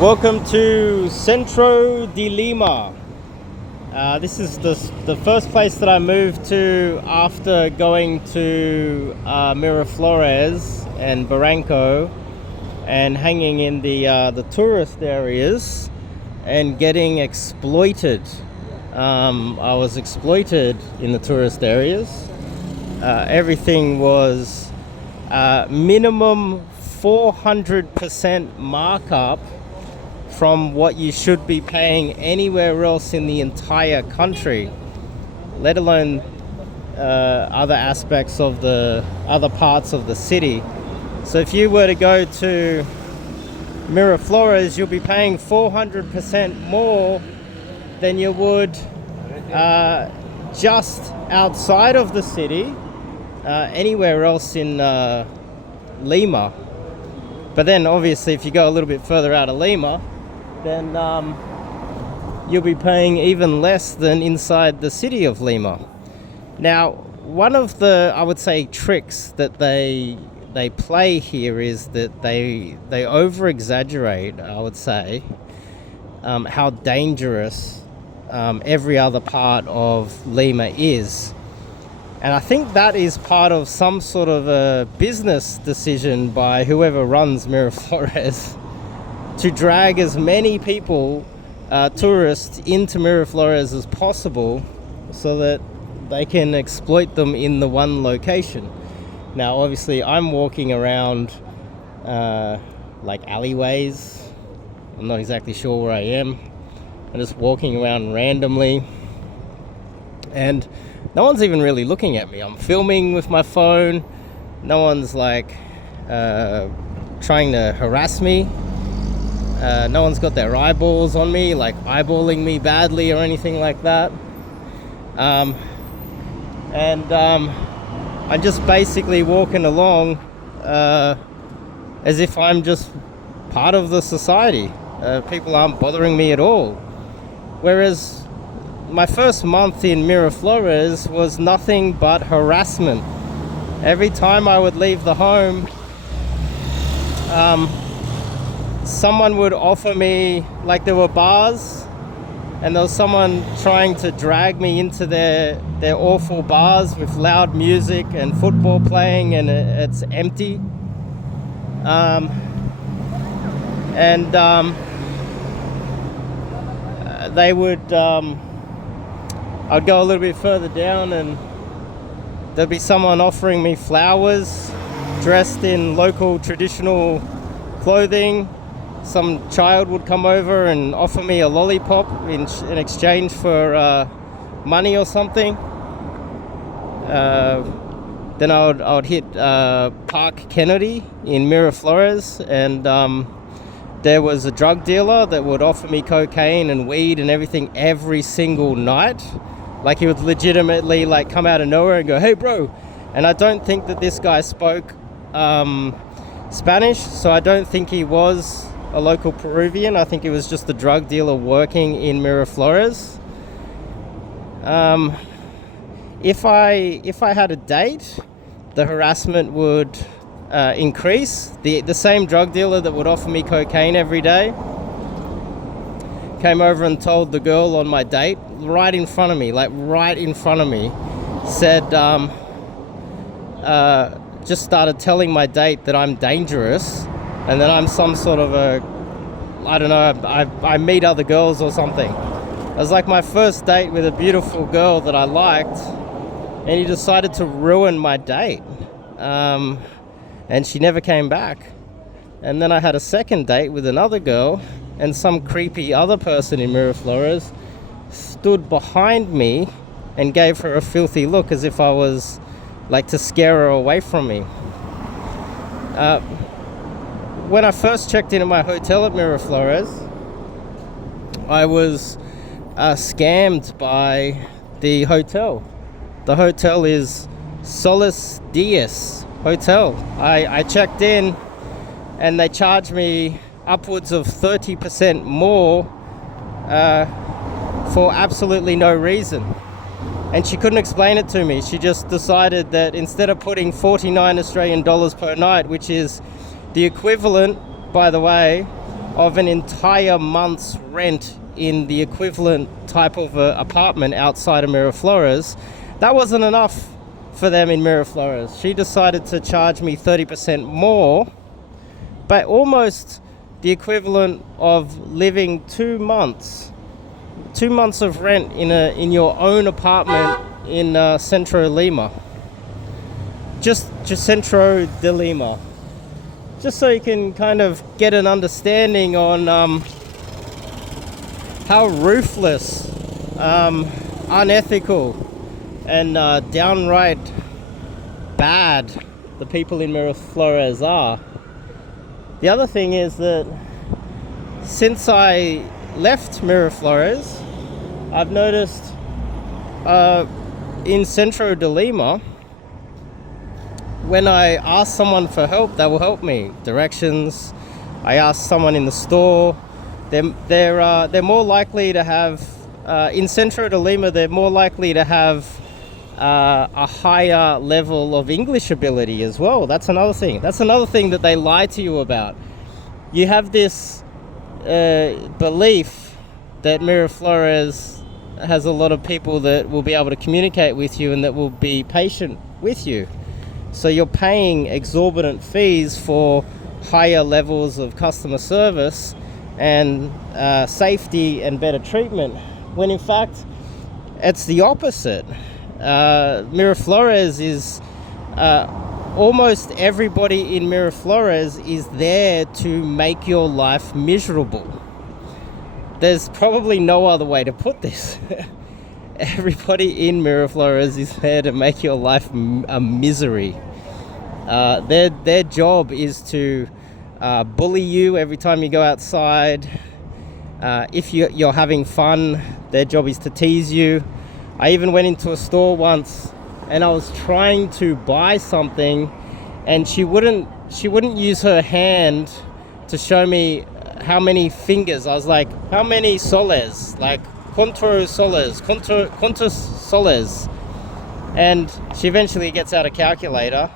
Welcome to Centro de Lima. This is the first place that I moved to after going to Miraflores and Barranco and hanging in the tourist areas and getting exploited. I was exploited in the tourist areas. Everything was minimum 400% markup from what you should be paying anywhere else in the entire country, let alone other aspects of the other parts of the city. So if you were to go to Miraflores, you'll be paying 400% more than you would just outside of the city, anywhere else in Lima. But then obviously if you go a little bit further out of Lima, then you'll be paying even less than inside the city of Lima. Now, one of the, I would say, tricks that they play here is that they over-exaggerate, I would say, how dangerous every other part of Lima is. And I think that is part of some sort of a business decision by whoever runs Miraflores to drag as many people, tourists, into Miraflores as possible so that they can exploit them in the one location. Now, obviously, I'm walking around like alleyways. I'm not exactly sure where I am. I'm just walking around randomly. And no one's even really looking at me. I'm filming with my phone. No one's like trying to harass me. No one's got their eyeballs on me, like eyeballing me badly or anything like that. I'm just basically walking along as if I'm just part of the society. People aren't bothering me at all. Whereas my first month in Miraflores was nothing but harassment. Every time I would leave the home, someone would offer me, like there were bars, and there was someone trying to drag me into their awful bars with loud music and football playing, and it's empty. They would, I'd go a little bit further down and there'd be someone offering me flowers dressed in local traditional clothing. Some child would come over and offer me a lollipop in exchange for money or something. Then I would hit Park Kennedy in Miraflores, and there was a drug dealer that would offer me cocaine and weed and everything every single night. Like he would legitimately like come out of nowhere and go, "Hey bro," and I don't think that this guy spoke Spanish, so I don't think he was a local Peruvian. I think he was just a drug dealer working in Miraflores. If I had a date, the harassment would increase. The same drug dealer that would offer me cocaine every day came over and told the girl on my date, right in front of me, said, just started telling my date that I'm dangerous and that I'm some sort of I don't know, I meet other girls or something. It was like my first date with a beautiful girl that I liked, and he decided to ruin my date. And she never came back. And then I had a second date with another girl, and some creepy other person in Miraflores stood behind me and gave her a filthy look as if I was like to scare her away from me. When I first checked in at my hotel at Miraflores, I was scammed by the hotel. The hotel is Solis Dias Hotel. I checked in and they charged me upwards of 30% more for absolutely no reason. And she couldn't explain it to me. She just decided that instead of putting 49 Australian dollars per night, which is the equivalent, by the way, of an entire month's rent in the equivalent type of apartment outside of Miraflores. That wasn't enough for them in Miraflores. She decided to charge me 30% more, but almost the equivalent of living 2 months of rent in your own apartment in Centro Lima. Just Centro de Lima. Just so you can kind of get an understanding on how ruthless, unethical, and downright bad the people in Miraflores are. The other thing is that since I left Miraflores, I've noticed in Centro de Lima, when I ask someone for help, they will help me. Directions. I ask someone in the store. They're more likely to have in Centro de Lima. They're more likely to have a higher level of English ability as well. That's another thing. That's another thing that they lie to you about. You have this belief that Miraflores has a lot of people that will be able to communicate with you and that will be patient with you. So you're paying exorbitant fees for higher levels of customer service and safety and better treatment, when in fact it's the opposite. Miraflores is almost everybody in Miraflores is there to make your life miserable. There's probably no other way to put this. Everybody in Miraflores is there to make your life a misery. Their job is to bully you every time you go outside. If you're having fun, their job is to tease you. I even went into a store once and I was trying to buy something, and she wouldn't use her hand to show me how many fingers. I was like, how many soles? Like, cuántos soles? And she eventually gets out a calculator,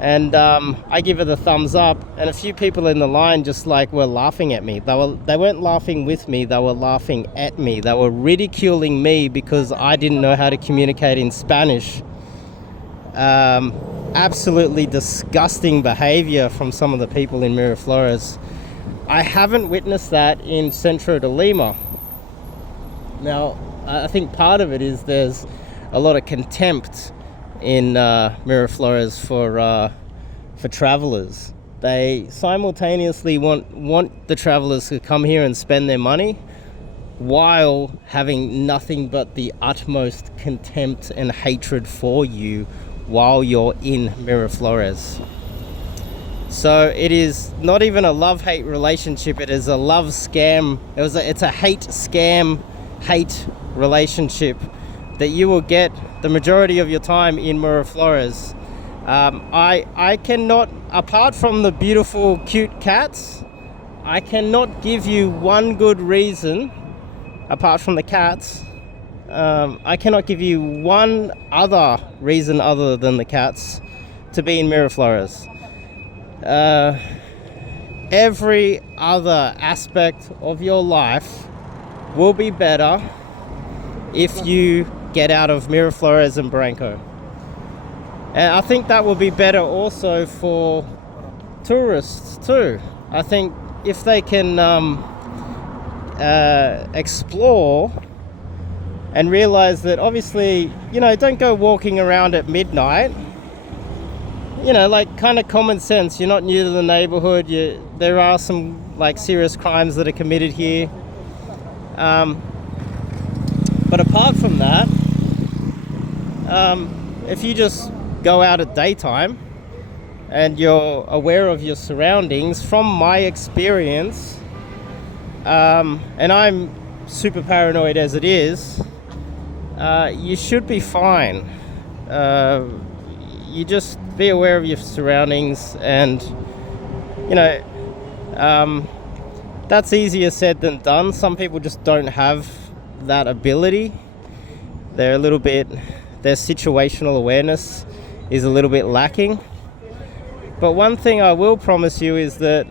and I give her the thumbs up, and a few people in the line just like were laughing at me. They weren't laughing with me, they were laughing at me. They were ridiculing me because I didn't know how to communicate in Spanish. Absolutely disgusting behavior from some of the people in Miraflores. I haven't witnessed that in Centro de Lima. Now, I think part of it is there's a lot of contempt in Miraflores for travelers. They simultaneously want the travelers to come here and spend their money while having nothing but the utmost contempt and hatred for you while you're in Miraflores. So it is not even a love-hate relationship, it is a love scam. It's a hate scam, hate relationship that you will get the majority of your time in Miraflores. I cannot, apart from the beautiful, cute cats, I cannot give you one good reason, apart from the cats, I cannot give you one other reason other than the cats to be in Miraflores. Every other aspect of your life will be better if you get out of Miraflores and Barranco. And I think that will be better also for tourists too. I think if they can explore and realize that, obviously, don't go walking around at midnight. Like, kind of common sense. You're not new to the neighborhood. There are some serious crimes that are committed here. But apart from that, if you just go out at daytime and you're aware of your surroundings, from my experience, and I'm super paranoid as it is, you should be fine. You just be aware of your surroundings, and that's easier said than done. Some people just don't have that ability. Their situational awareness is a little bit lacking. But one thing I will promise you is that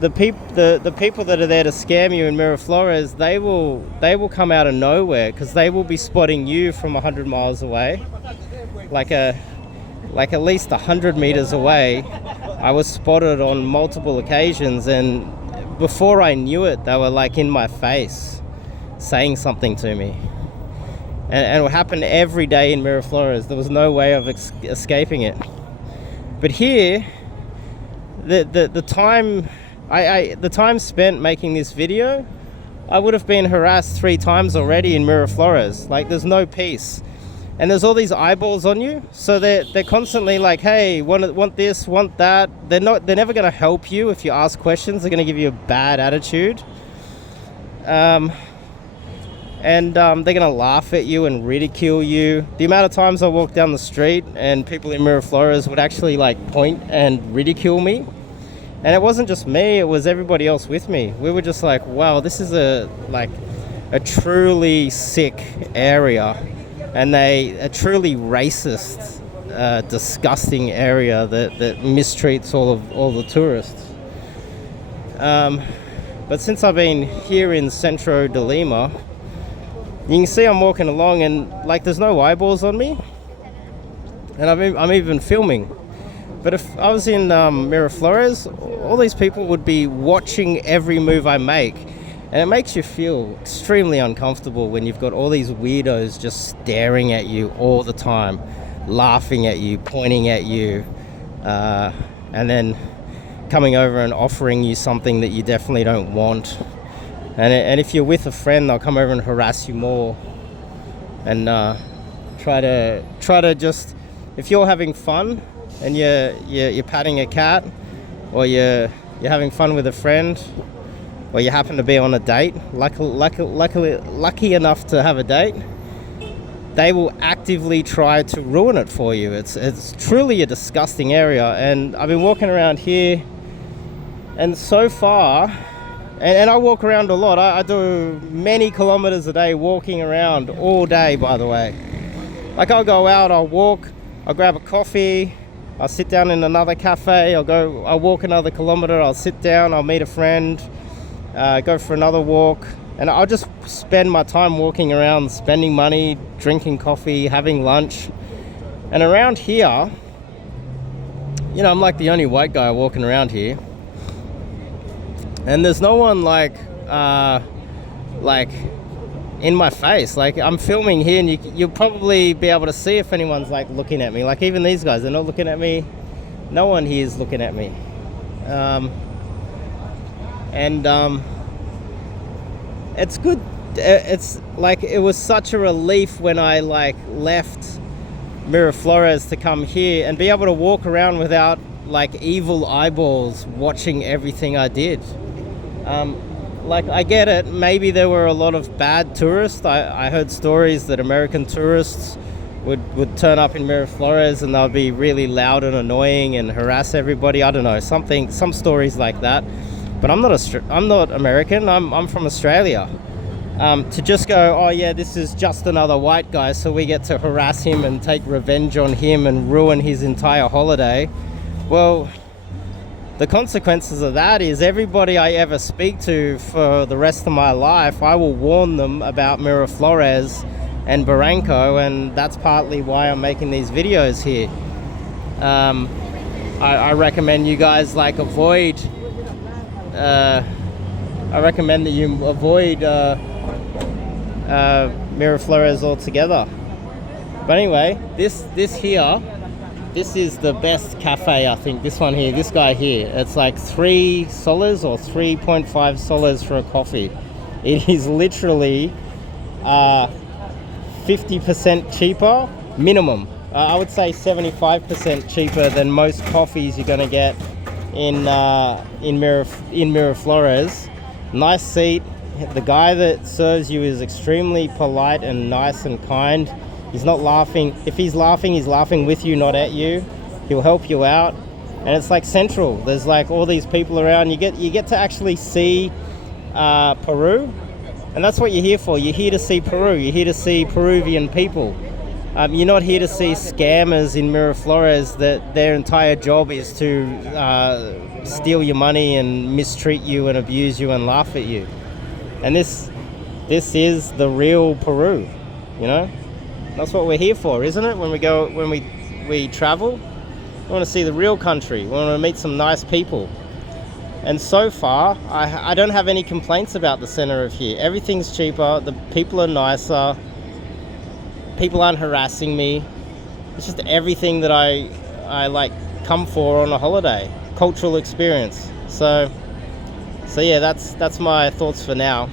the people that are there to scam you in Miraflores, they will come out of nowhere because they will be spotting you from 100 miles away, like at least 100 meters away. I was spotted on multiple occasions, and before I knew it, they were like in my face, saying something to me. And it happened every day in Miraflores. There was no way of escaping it. But here, the time the time spent making this video, I would have been harassed 3 times already in Miraflores. Like, there's no peace. And there's all these eyeballs on you, so they're constantly like, hey, want this, want that. They're never going to help you if you ask questions. They're going to give you a bad attitude. And they're going to laugh at you and ridicule you. The amount of times I walk down the street and people in Miraflores would actually like point and ridicule me. And it wasn't just me, it was everybody else with me. We were just like, wow, this is a truly sick area. And a truly racist, disgusting area that mistreats all the tourists. But since I've been here in Centro de Lima, you can see I'm walking along and like there's no eyeballs on me, and I'm even filming. But if I was in Miraflores, all these people would be watching every move I make. And it makes you feel extremely uncomfortable when you've got all these weirdos just staring at you all the time, laughing at you, pointing at you, and then coming over and offering you something that you definitely don't want. And if you're with a friend, they'll come over and harass you more and try to just, if you're having fun and you're patting a cat, or you're having fun with a friend, or you happen to be on a date, lucky enough to have a date, they will actively try to ruin it for you. It's truly a disgusting area. And I've been walking around here, and so far, and I walk around a lot. I do many kilometers a day walking around all day, by the way. Like, I'll go out, I'll walk, I'll grab a coffee, I'll sit down in another cafe, I'll walk another kilometer, I'll sit down, I'll meet a friend, go for another walk, and I'll just spend my time walking around, spending money, drinking coffee, having lunch. And around here, you know, I'm like the only white guy walking around here, and there's no one like in my face. Like, I'm filming here, and you'll probably be able to see if anyone's like looking at me. Like, even these guys, they're not looking at me. No one here is looking at me. It's good. It's like, it was such a relief when I like left Miraflores to come here and be able to walk around without like evil eyeballs watching everything I did. Like, I get it, maybe there were a lot of bad tourists. I heard stories that American tourists would turn up in Miraflores and they'll be really loud and annoying and harass everybody. I don't know, some stories like that. But I'm not American. I'm from Australia. To just go, oh yeah, this is just another white guy, so we get to harass him and take revenge on him and ruin his entire holiday. Well, the consequences of that is everybody I ever speak to for the rest of my life, I will warn them about Miraflores and Barranco, and that's partly why I'm making these videos here. I recommend you guys like avoid. I recommend that you avoid Miraflores altogether. But anyway, this is the best cafe, I think. This one here, this guy here, it's like $3 or 3.5 soles for a coffee. It is literally 50% cheaper minimum. I would say 75% cheaper than most coffees you're gonna get in Miraflores. Nice seat. The guy that serves you is extremely polite and nice and kind. He's not laughing. If he's laughing with you, not at you. He'll help you out. And it's like central. There's like all these people around. You get to actually see Peru. And that's what you're here for. You're here to see Peru. You're here to see Peruvian people. You're not here to see scammers in Miraflores that their entire job is to steal your money and mistreat you and abuse you and laugh at you. And this is the real Peru, you know. That's what we're here for, isn't it? When we travel, we want to see the real country. We want to meet some nice people. And so far, I don't have any complaints about the center of here. Everything's cheaper. The people are nicer. People aren't harassing me. It's just everything that I like come for on a holiday. Cultural experience. So yeah, that's my thoughts for now.